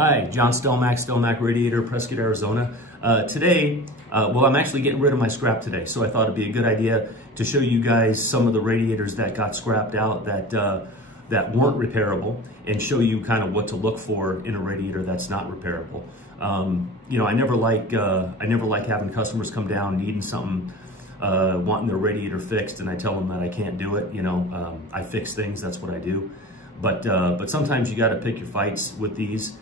Hi, John Stelmack, Radiator, Prescott, Arizona. Today, I'm actually getting rid of my scrap today, so I thought it'd be a good idea to show you guys some of the radiators that got scrapped out that weren't repairable, and show you kind of what to look for in a radiator that's not repairable. You know, I never like having customers come down needing something, wanting their radiator fixed, and I tell them that I can't do it. You know, I fix things, that's what I do. But sometimes you got to pick your fights with these.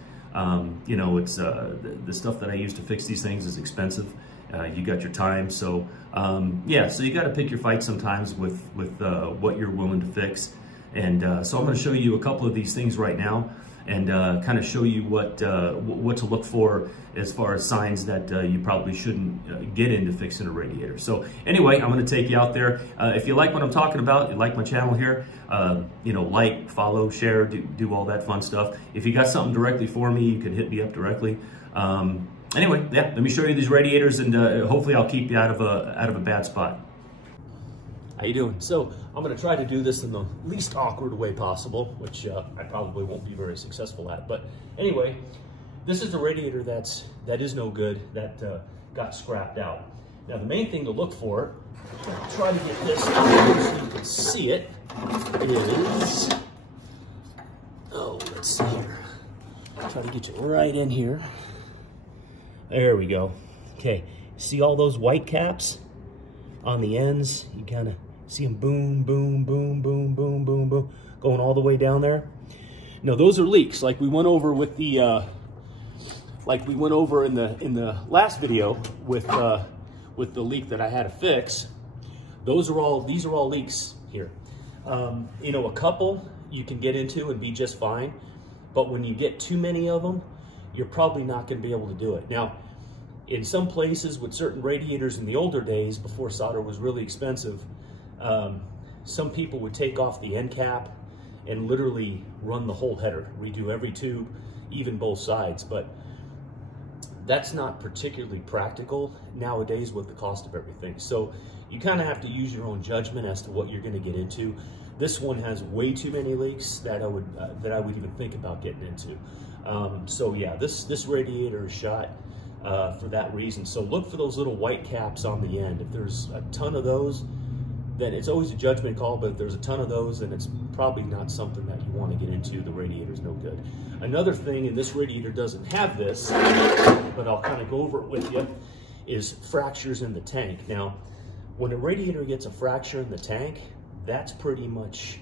You know, it's the stuff that I use to fix these things is expensive. You got your time, so yeah. So you got to pick your fight sometimes with what you're willing to fix. And so I'm going to show you a couple of these things right now, and kind of show you what to look for as far as signs that you probably shouldn't get into fixing a radiator. So anyway, I'm going to take you out there. If you like what I'm talking about, you like my channel here, you know, like, follow, share, do all that fun stuff. If you got something directly for me, you can hit me up directly. Anyway, yeah, let me show you these radiators, and hopefully I'll keep you out of a bad spot. How you doing? So I'm going to try to do this in the least awkward way possible, which I probably won't be very successful at. But anyway, this is a radiator that is no good, that got scrapped out. Now the main thing to look for, I'll try to get this out so you can see it, is, oh, let's see here. I'll try to get you right in here. There we go. Okay, see all those white caps on the ends? You kind of see them boom, boom, boom, boom, boom, boom, boom, going all the way down there. Now those are leaks, like we went over with the, in the last video with the leak that I had to fix. These are all leaks here. You know, a couple you can get into and be just fine, but when you get too many of them, you're probably not going to be able to do it. Now, in some places with certain radiators in the older days, before solder was really expensive, some people would take off the end cap and literally run the whole header, redo every tube, even both sides. But that's not particularly practical nowadays with the cost of everything. So you kind of have to use your own judgment as to what you're going to get into. This one has way too many leaks that I would even think about getting into. So yeah, this radiator is shot for that reason. So look for those little white caps on the end. If there's a ton of those, then it's always a judgment call, but if there's a ton of those, then it's probably not something that you want to get into. The radiator's no good. Another thing, and this radiator doesn't have this, but I'll kind of go over it with you, is fractures in the tank. Now, when a radiator gets a fracture in the tank, that's pretty much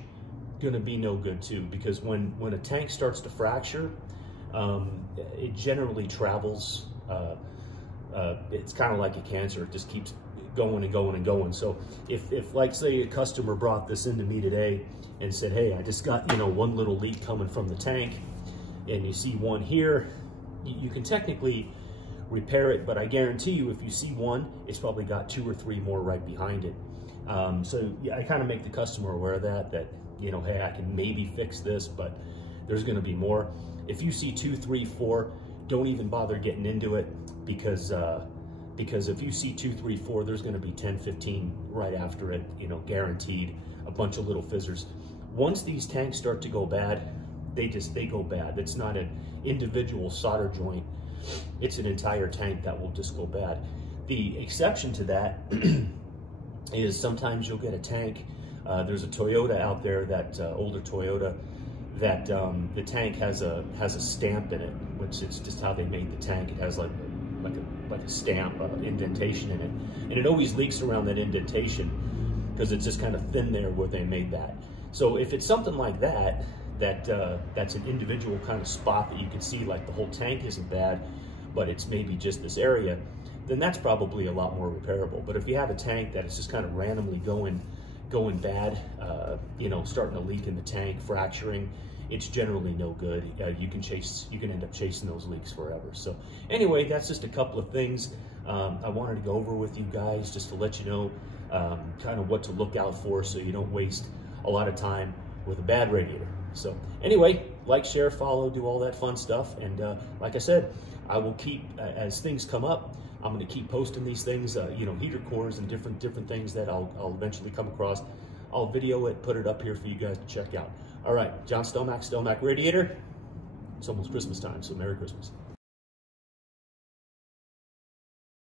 gonna be no good too, because when a tank starts to fracture, it generally travels, it's kind of like a cancer. It just keeps going and going and going. So if like, say a customer brought this into me today and said, hey, I just got, you know, one little leak coming from the tank, and you see one here, you can technically repair it, but I guarantee you if you see one, it's probably got 2 or 3 more right behind it. So yeah, I kind of make the customer aware of that, you know, hey, I can maybe fix this, but there's going to be more. If you see 2, 3, 4, don't even bother getting into it, because if you see 2, 3, 4, there's going to be 10, 15 right after it, you know, guaranteed. A bunch of little fizzers. Once these tanks start to go bad, they go bad. It's not an individual solder joint. It's an entire tank that will just go bad. The exception to that is sometimes you'll get a tank. There's a Toyota out there, that older Toyota, that the tank has a stamp in it, which is just how they made the tank. It has like a stamp, indentation in it, and it always leaks around that indentation because it's just kind of thin there where they made that. So if it's something like that, that's an individual kind of spot that you can see, like the whole tank isn't bad, but it's maybe just this area, then that's probably a lot more repairable. But if you have a tank that is just kind of randomly going bad, you know, starting to leak in the tank, fracturing, it's generally no good. You can end up chasing those leaks forever. So anyway, that's just a couple of things I wanted to go over with you guys, just to let you know kind of what to look out for, so you don't waste a lot of time with a bad radiator. So anyway, like, share, follow, do all that fun stuff. And like I said, I will keep, as things come up, I'm going to keep posting these things, you know, heater cores and different things that I'll eventually come across. I'll video it, put it up here for you guys to check out. All right, John Stelmack, Radiator, It's almost Christmas time, so Merry Christmas.